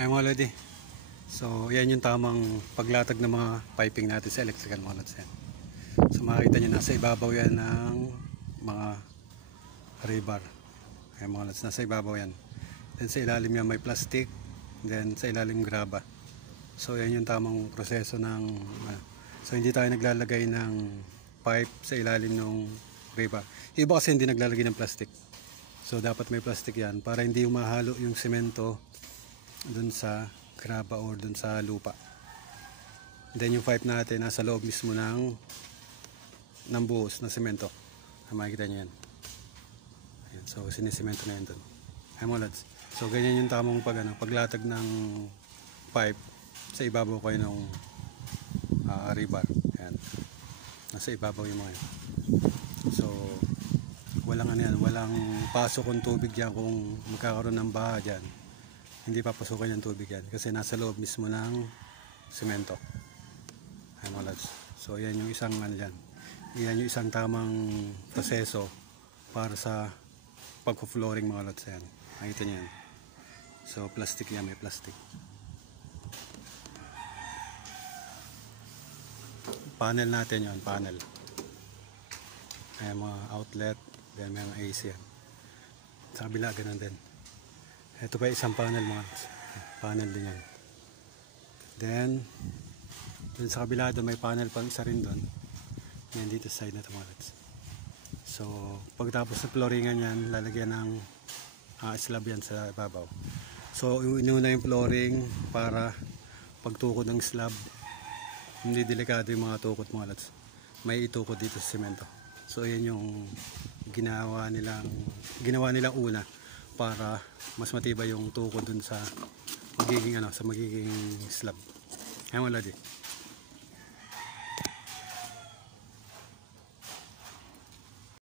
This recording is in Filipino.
Ay mga lodi. So yan yung tamang paglatag ng mga piping natin sa electrical mga lods yan. So makikita nyo nasa ibabaw yan ng mga rebar. Ay mga lods, nasa ibabaw yan. Then sa ilalim yan may plastic. Then sa ilalim graba. So yan yung tamang proseso ng so hindi tayo naglalagay ng pipe sa ilalim ng rebar. Iba kasi hindi naglalagay ng plastic. So dapat may plastic yan para hindi umahalo yung semento dun sa graba or dun sa lupa. Then yung pipe natin nasa loob mismo ng buhos na semento. Makikita nyo yan. Ayan, so sinisemento na yan dun. Ay mga lads. So ganyan yung tamang paglatag ng pipe sa ibabaw kayo ng rebar. Ayan. Nasa ibabaw yung mga yan. So walang walang pasok ng tubig dyan kung magkakaroon ng baha dyan. Hindi papasukan yung tubig yan kasi nasa loob mismo ng semento. Ay mga lads. So yan yung isang yan. Yan yung isang tamang proseso para sa pagko-flooring mga lads yan. Nakita niyo yan. So plastic yan, may plastic. Panel natin yon, panel. Ay mga outlet, then may mga AC yan. Sa kabila ganun din. Ito pa isang panel mga panel din yan. Then dun sa kabila doon may panel pang isa rin doon. Yan dito sa side na ito mga lods. So pagtapos sa flooringan yan, lalagyan ng slab yan sa ibabaw. So inuna yung flooring para pagtukod ng slab hindi delikado yung mga tukod mga lods. May itukod dito sa semento. So yan yung ginawa nilang una para mas matibay yung tukod dun sa magiging sa magiging slab. Ayan mga lodi.